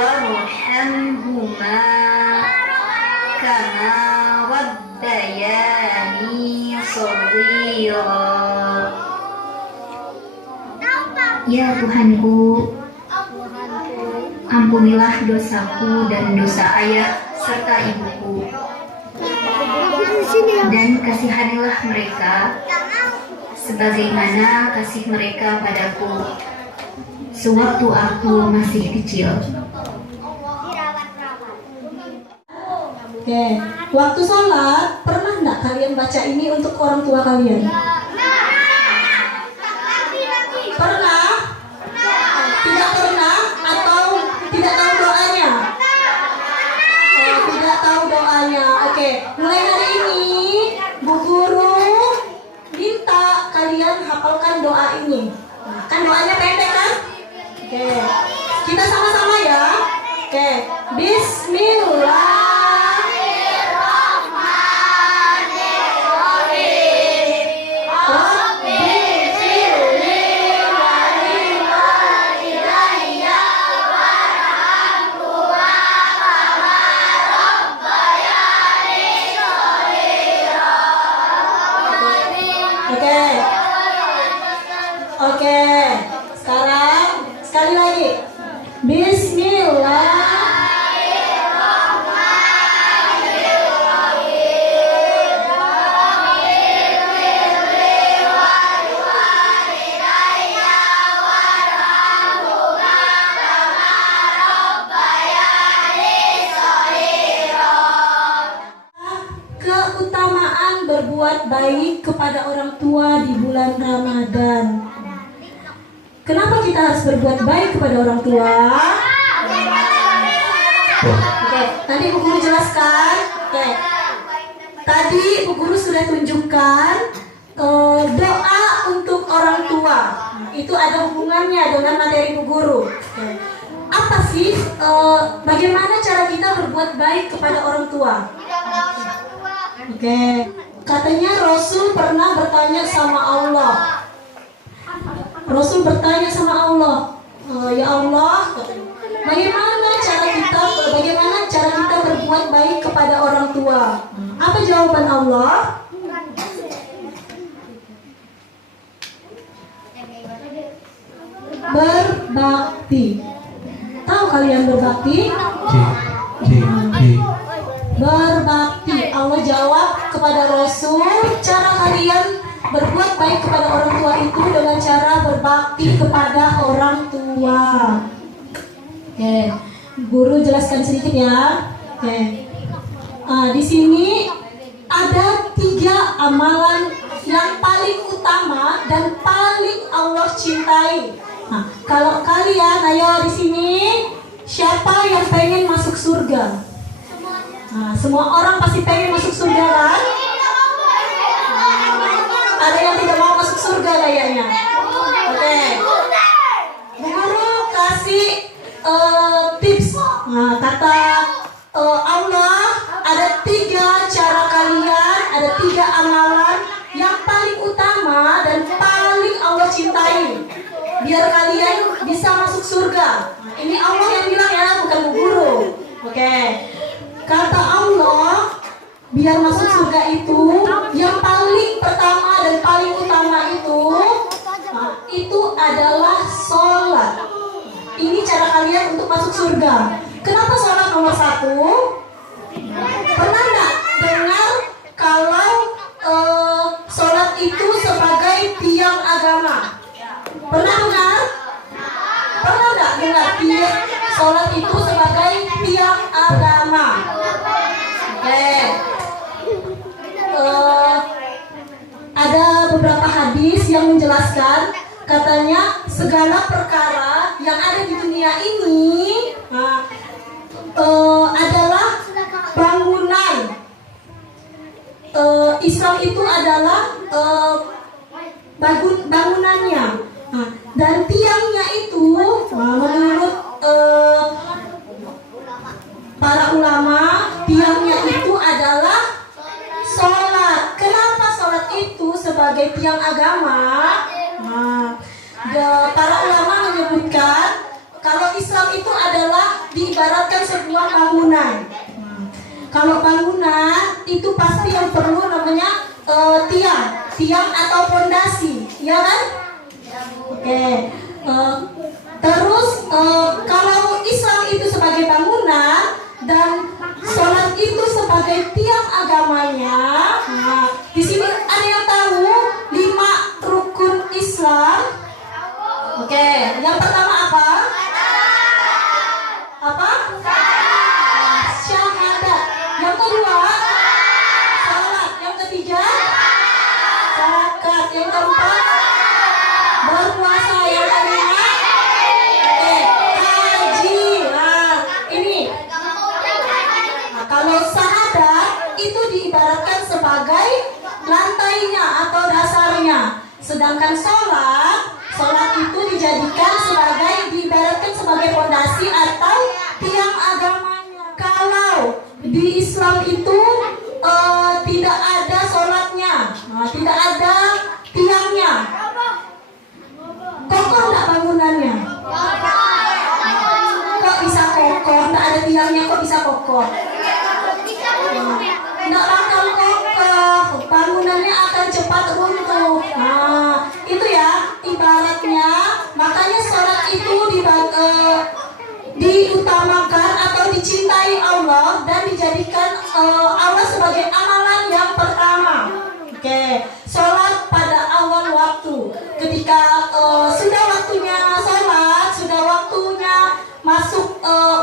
warhamhuma kama rabbayani shaghira. Ya Tuhanku, ampunilah dosaku dan dosa ayah serta ibuku, dan kasihanilah mereka sebagaimana kasih mereka padaku sewaktu aku masih kecil. Oke, waktu sholat pernah nggak kalian baca ini untuk orang tua kalian? Pernah? Tidak pernah? Atau tidak tahu doanya? Oh, tidak tahu doanya. Oke, mulai hari ini Bu Guru minta kalian hafalkan doa ini. Nah, kan doanya pendek kan? Oke, kita sama-sama ya. Oke, Bismillah. Oke, sekarang sekali lagi. Keutamaan berbuat baik kepada orang tua di bulan Ramadan. Kenapa kita harus berbuat baik kepada orang tua? Oke, nanti Bu Guru jelaskan. Oke, tadi Bu Guru sudah tunjukkan doa untuk orang tua. Itu ada hubungannya dengan materi Bu Guru. Oke. Apa sih? Bagaimana cara kita berbuat baik kepada orang tua? Oke, katanya Rasul pernah bertanya sama Allah. Rasul bertanya sama Allah, ya Allah, bagaimana cara kita berbuat baik kepada orang tua? Apa jawaban Allah? Berbakti. Tahu kalian berbakti? Berbakti. Allah jawab kepada Rasul, cara kalian berbuat baik kepada orang tua itu dengan cara berbakti kepada orang tua. Oke, Guru jelaskan sedikit ya. Oke, di sini ada 3 amalan yang paling utama dan paling Allah cintai. Nah, kalau kalian, ayo di sini, siapa yang pengen masuk surga? Nah, semua orang pasti pengen masuk surga kan? Ada yang tidak mau masuk surga kayaknya. Oke. Bu Guru kasih tips. Nah, kata Allah ada 3 cara kalian, ada 3 amalan yang paling utama dan paling Allah cintai, biar kalian bisa masuk surga. Nah, ini Allah yang bilang ya, bukan Bu Guru. Oke. Kata Allah, biar masuk surga itu yang paling pertama dan paling utama itu adalah sholat. Ini cara kalian untuk masuk surga. Kenapa sholat nomor 1? Pernah nggak dengar kalau sholat itu sebagai tiang agama? Pernah dengar? Pernah nggak dengar sholat itu sebagai tiang agama? Oke. Ada beberapa hadis yang menjelaskan, katanya segala perkara yang ada di dunia ini adalah bangunan. Islam itu adalah bangunannya, dan tiangnya itu menurut para ulama, tiangnya itu adalah sholat. Kenapa sholat itu sebagai tiang agama? Para ulama menyebutkan kalau Islam itu adalah diibadahkan bangunan. Kalau bangunan itu pasti yang perlu namanya tiang atau fondasi, ya kan? Oke. Terus kalau Islam itu sebagai bangunan dan sholat itu sebagai tiang agamanya. Nah, di sini ada yang tahu 5 rukun Islam? Oke, yang pertama apa? Apa? Syahadat. Yang kedua, salat. Yang ketiga, zakat. Yang keempat, berpuasa. Yang kelima, haji. Nah, ini. Nah, kalau syahadat itu diibaratkan sebagai lantainya atau dasarnya, sedangkan sholat itu diibaratkan sebagai fondasi atau tiang agamanya. Kalau di Islam itu tidak ada sholatnya, tidak ada tiangnya, kokoh nggak bangunannya? Kok bisa kokoh? Nggak ada tiangnya kok bisa kokoh? Nggak bakal kokoh, bangunannya akan cepat runtuh. Nah, itu ya ibaratnya. Makanya sholat itu diutamakan atau dicintai Allah dan dijadikan Allah sebagai amalan yang pertama. Oke, sholat pada awal waktu. Ketika sudah waktunya sholat, sudah waktunya masuk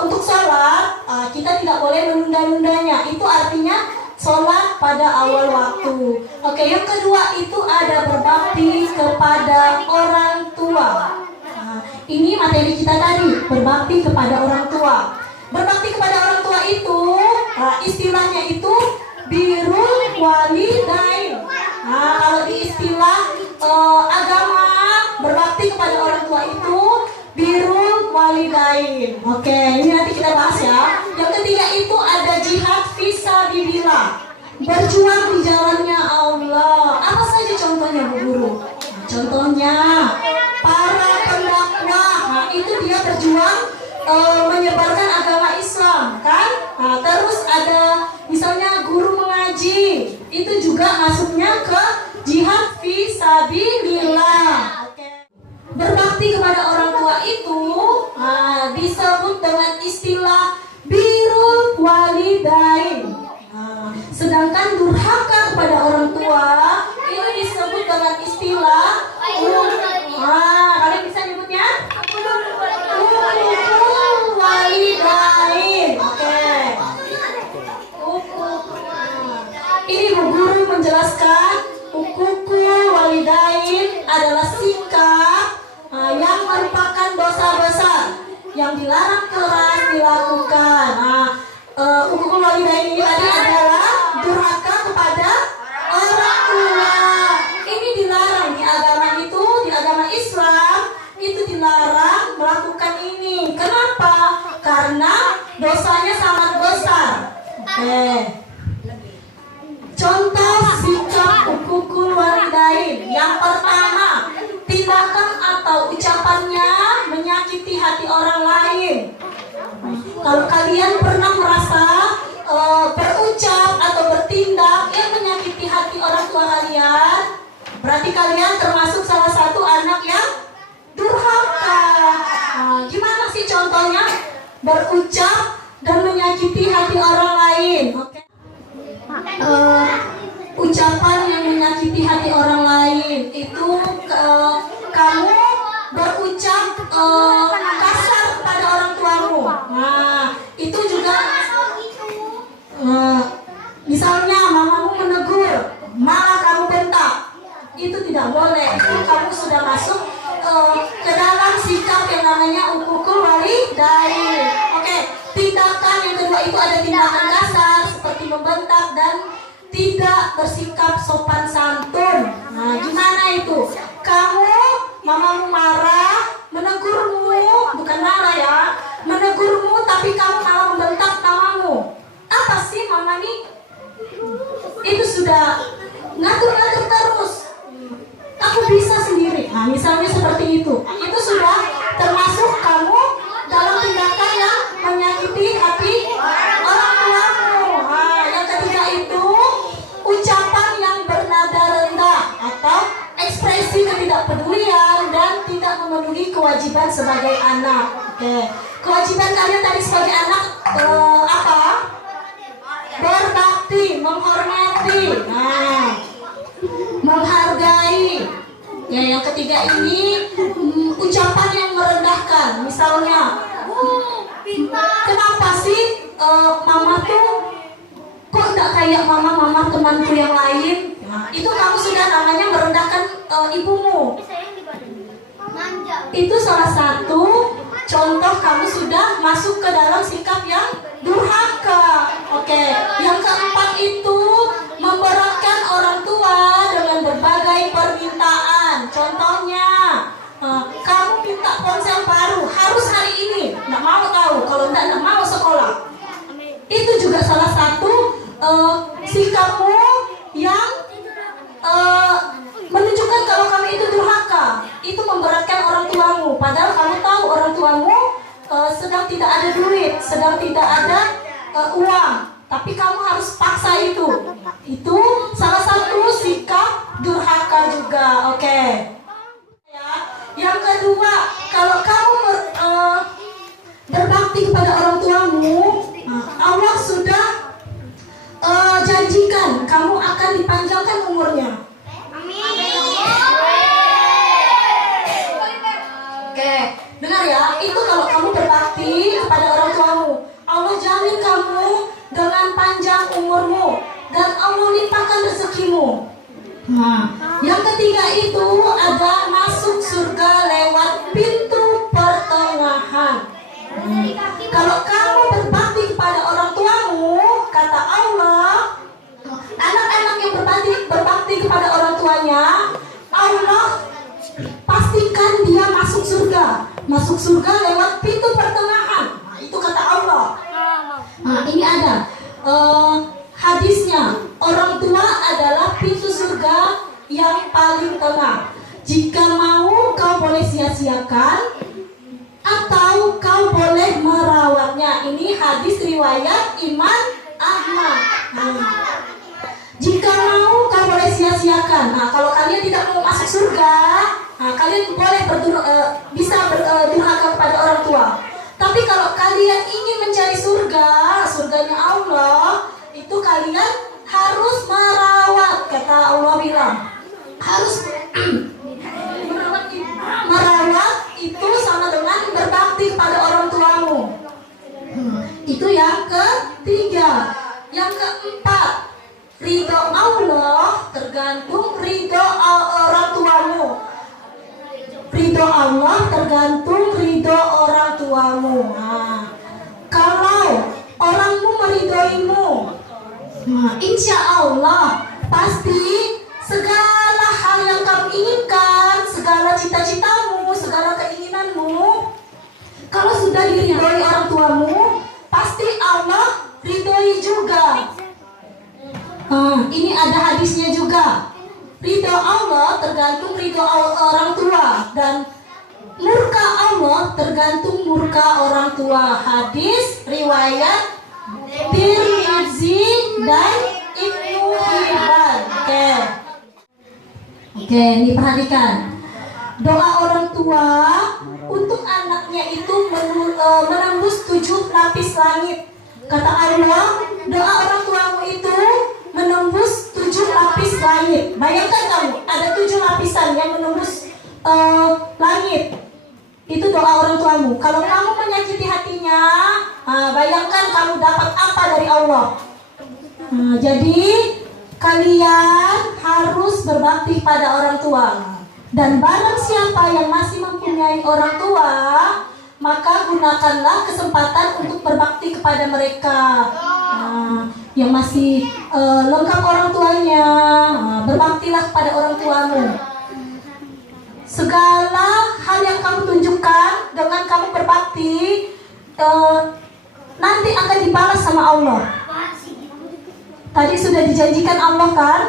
untuk sholat, kita tidak boleh menunda-nundanya. Itu artinya sholat pada awal waktu. Oke, yang kedua itu ada berbakti kepada orang tua. Ini materi kita tadi, berbakti kepada orang tua. Berbakti kepada orang tua itu, istilahnya itu birrul walidain. Kalau di istilah agama, berbakti kepada orang tua itu birrul walidain. Oke, ini nanti kita bahas ya. Yang ketiga itu ada jihad fisabilillah, berjuang di jalannya Allah. Apa saja contohnya, Bu Guru? Contohnya para pendakwah, itu dia berjuang menyebarkan agama Islam, kan? Terus ada misalnya guru mengaji, itu juga masuknya ke jihad fisabilillah. Berbakti kepada orang tua itu disebut dengan istilah birrul walidain. Sedangkan durhaka kepada orang tua ini disebut dengan istilah kalian bisa nyebutnya? Uququl walidain. Oke. Ini Bu Guru menjelaskan uququl walidain adalah sikap yang merupakan dosa besar yang dilarang keras dilakukan. Uququl walidain ini tadi adalah durhaka kepada orang tua. Ini dilarang di agama itu, di agama Islam itu dilarang melakukan ini. Kenapa? Karena dosanya sangat besar. Oke. Contoh sikap uququl walidain. Yang pertama, tindakan atau ucapannya menyakiti hati orang lain. Kalau kalian pernah merasa berucap atau bertindak yang menyakiti hati orang tua kalian, berarti kalian termasuk salah satu anak yang durhaka. Gimana sih contohnya berucap dan menyakiti hati orang lain? Oke. Ucapan yang menyakiti hati orang lain itu kamu berucap kasar kepada orang tuamu. Itu juga misalnya mamamu menegur, malah kamu bentak. Itu tidak boleh. Itu kamu sudah masuk ke dalam sikap yang namanya uququl walidain. Oke, tindakan yang kedua itu ada tindakan kasar seperti membentak dan tidak bersikap sopan santun. Gimana itu? Kamu, mamamu marah, menegurmu, bukan marah ya, menegurmu tapi kamu malah membentak namamu. Apa sih mama nih? Itu sudah ngatur-ngatur terus. Aku bisa sendiri. Misalnya seperti itu. Itu sudah termasuk kamu dalam tindakan yang menyakiti hati kewajiban sebagai anak. Oke. Kewajiban kalian tadi sebagai anak apa? Berbakti, menghormati, menghargai. Ya, yang ketiga ini ucapan yang merendahkan. Misalnya, kenapa sih mama tuh kok nggak kayak mama temanku yang lain? Nah, itu kamu sudah namanya merendahkan ibumu. Itu salah satu contoh kamu sudah masuk ke dalam sikap yang durhaka. Oke. Yang keempat itu memberatkan orang tua dengan berbagai permintaan. Contohnya, kamu minta ponsel baru harus hari ini. Nggak mau tahu, kalau nggak mau sekolah. Itu juga salah satu sikapmu yang menunjukkan kalau kamu itu durhaka. Itu memberatkan orang tuamu. Padahal kamu tahu orang tuamu sedang tidak ada duit, sedang tidak ada uang, tapi kamu harus paksa itu. Itu salah satu sikap durhaka juga. Oke. Ya. Yang kedua, kalau kamu berbakti kepada orang tuamu, Allah sudah janjikan kamu akan dipanjangkan umurnya. Oke, dengar ya, itu kalau kamu berbakti kepada orang tuamu, Allah jamin kamu dengan panjang umurmu dan Allah limpahkan rezekimu. Nah, yang ketiga itu ada masuk surga lewat pintu pertengahan. Kalau kamu berbakti kepada orang tuamu, kata Allah, anak-anak yang berbakti kepada orang tuanya, Allah pastikan dia masuk surga. Masuk surga lewat pintu pertengahan. Nah, itu kata Allah. Nah, ini ada hadisnya. Orang tua adalah pintu surga yang paling tengah. Jika mau, kau boleh sia-siakan atau kau boleh merawatnya. Ini hadis riwayat Imam Ahmad. Jika mau, kau boleh sia-siakan. Nah, kalau kalian tidak mau masuk surga, kalian boleh bisa berdurhaka kepada orang tua. Tapi kalau kalian ingin mencari surganya Allah, itu kalian harus merawat. Kata Allah bilang, harus merawat itu sama dengan berbakti pada orang tuamu. Itu yang ketiga. Yang keempat, ridho Allah tergantung ridho orang tuamu. Ridho Allah tergantung ridho orang tuamu. Nah, kalau orangmu meridhoimu, insya Allah pasti segala hal yang kamu inginkan, segala cita-citamu, segala keinginanmu, kalau sudah diridhoi orang tuamu, pasti Allah ridhoi juga. Ini ada hadisnya juga. Ridho Allah tergantung ridho orang tua dan murka Allah tergantung murka orang tua. Hadis riwayat Tirmizi dan Ibnu Hibban. Oke, ini perhatikan. Doa orang tua untuk anaknya itu menembus 7 lapis langit. Kata Allah, doa orang tuamu itu menembus 7 lapis langit. Bayangkan kamu, ada 7 lapisan yang menembus langit. Itu doa orang tuamu. Kalau kamu menyakiti hatinya, bayangkan kamu dapat apa dari Allah. Jadi kalian harus berbakti pada orang tua. Dan barang siapa yang masih mempunyai orang tua, maka gunakanlah kesempatan untuk berbakti kepada mereka. Yang masih lengkap orang tuanya, berbaktilah kepada orang tuamu. Segala hal yang kamu tunjukkan dengan kamu berbakti, nanti akan dibalas sama Allah. Tadi sudah dijanjikan Allah kan,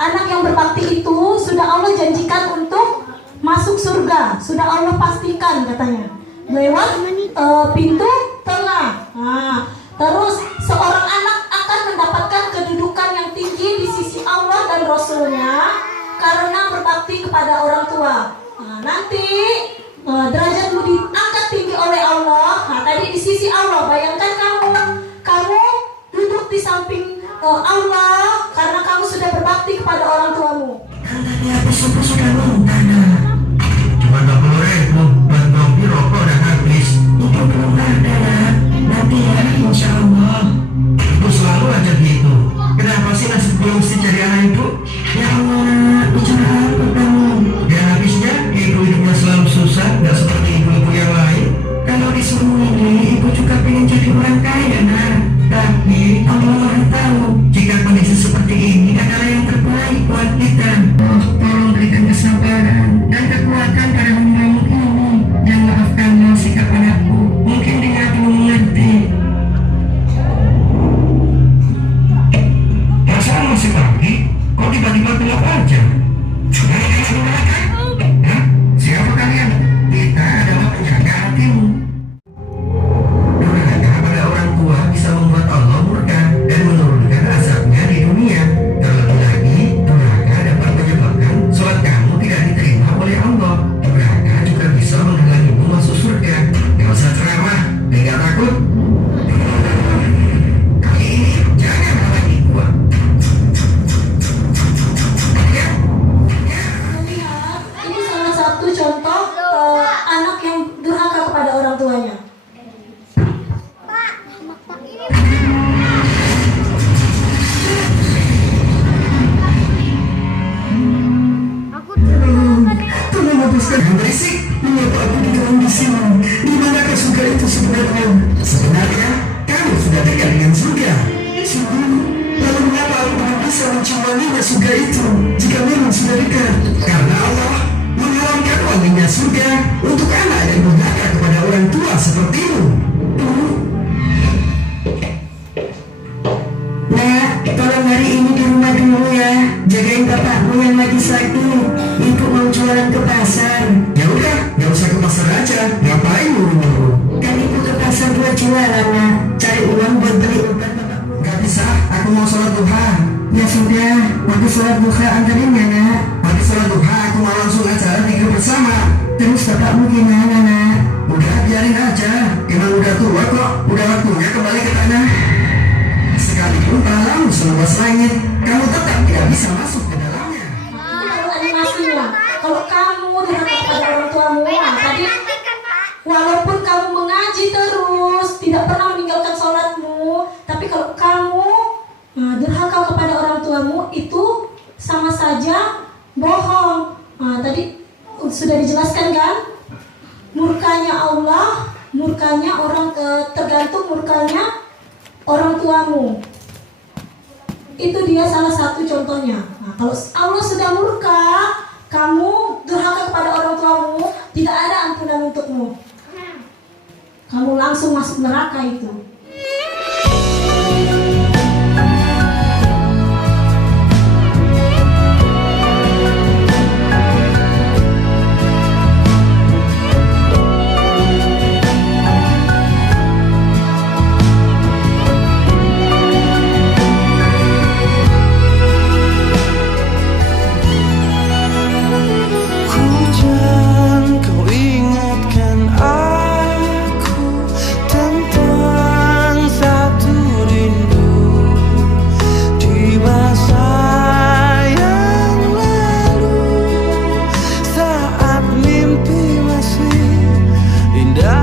anak yang berbakti itu sudah Allah janjikan untuk masuk surga. Sudah Allah pastikan katanya, lewat pintu tengah. Terus seorang anak akan mendapatkan kedudukan yang tinggi di sisi Allah dan Rasulnya karena berbakti kepada orang tua. Nanti derajat kepada orang tuamu? Kan tadi habis subuh sudah minta nak. Cuma 20.000 buat ngopi rokok udah habis. Itu belum ada nak. Nanti ya insya Allah. Ibu selalu aja gitu. Kenapa sih nasib gue mesti cari anak ibu? Ya Allah, bicara apa kamu? Ya habisnya ibu hidupnya selalu susah, gak seperti ibu-ibu yang lain. Kalau disuruh ini, ibu juga pengen jadi orang kaya nak. Tapi Allah Maha tahu jika kondisi seperti ini adalah yang terbaik buat kita. Oh, tolong berikan kesabaran dan kekuatan pada hamba-Mu ini dan maafkanlah sikap anakku. Mungkin dia belum mengerti. Perasaan masih pagi, kok tiba-tiba gelap aja? Sudah kan? Hah? Siapa kalian? Kita adalah penjaga hatimu. Durhaka pada orang tua bisa membuat Allah murka dan menurunkan azabnya di dunia. Terlebih lagi, durhaka dapat menyebabkan sholat kamu tidak diterima oleh Allah. Durhaka juga bisa menghalangimu masuk surga. Gak usah ceramah, gak takut. Kali ini jangan halangi gua. Lihat, ini salah satu contoh anak yang durhaka kepada orang tuanya. Tolong hapuskan yang berisik. Mengapa aku di dalam di sini? Di manakah surga itu sebenarnya? Sebenarnya kamu sudah dekat dengan surga. Sungguh, lalu mengapa aku belum bisa mencium wanginya surga itu? Jika memang sudah dekat, karena Allah mengharamkan wanginya surga untuk anak yang durhaka kepada orang tua sepertimu. Nak, tolong hari ini di rumah dulu ya. Jagain bapakmu yang lagi sakit. Ibu mau jualan ke pasar. Ya udah, nggak usah ke pasar aja. Ngapain buru-buru? Kan ibu ke pasar buat jualan, nak. Cari uang buat beli obat bapakmu. Gak bisa, aku mau sholat duha. Ya sudah, waktu sholat duha antarin ya, nak. Waktu sholat duha aku mau langsung acara tidur bersama. Terus bapakmu gimana, nak? Udah, biarin aja. Emang udah tua kok. Udah waktunya kembali ke tanah. Sekalipun tanahmu seluas langit, kamu tetap tidak bisa masuk ke dalamnya. Itu animasinya. Kalau kamu durhaka kepada orang tuamu, nah, tadi walaupun kamu mengaji terus, tidak pernah meninggalkan sholatmu, tapi kalau kamu durhaka kepada orang tuamu, itu sama saja bohong. Nah, tadi sudah dijelaskan kan? Murkanya Allah, murkanya orang, tergantung murkanya orang tuamu. Itu dia salah satu contohnya. Nah, kalau Allah sudah murka, kamu durhaka kepada orang tuamu, tidak ada ampunan untukmu. Kamu langsung masuk neraka itu. Indah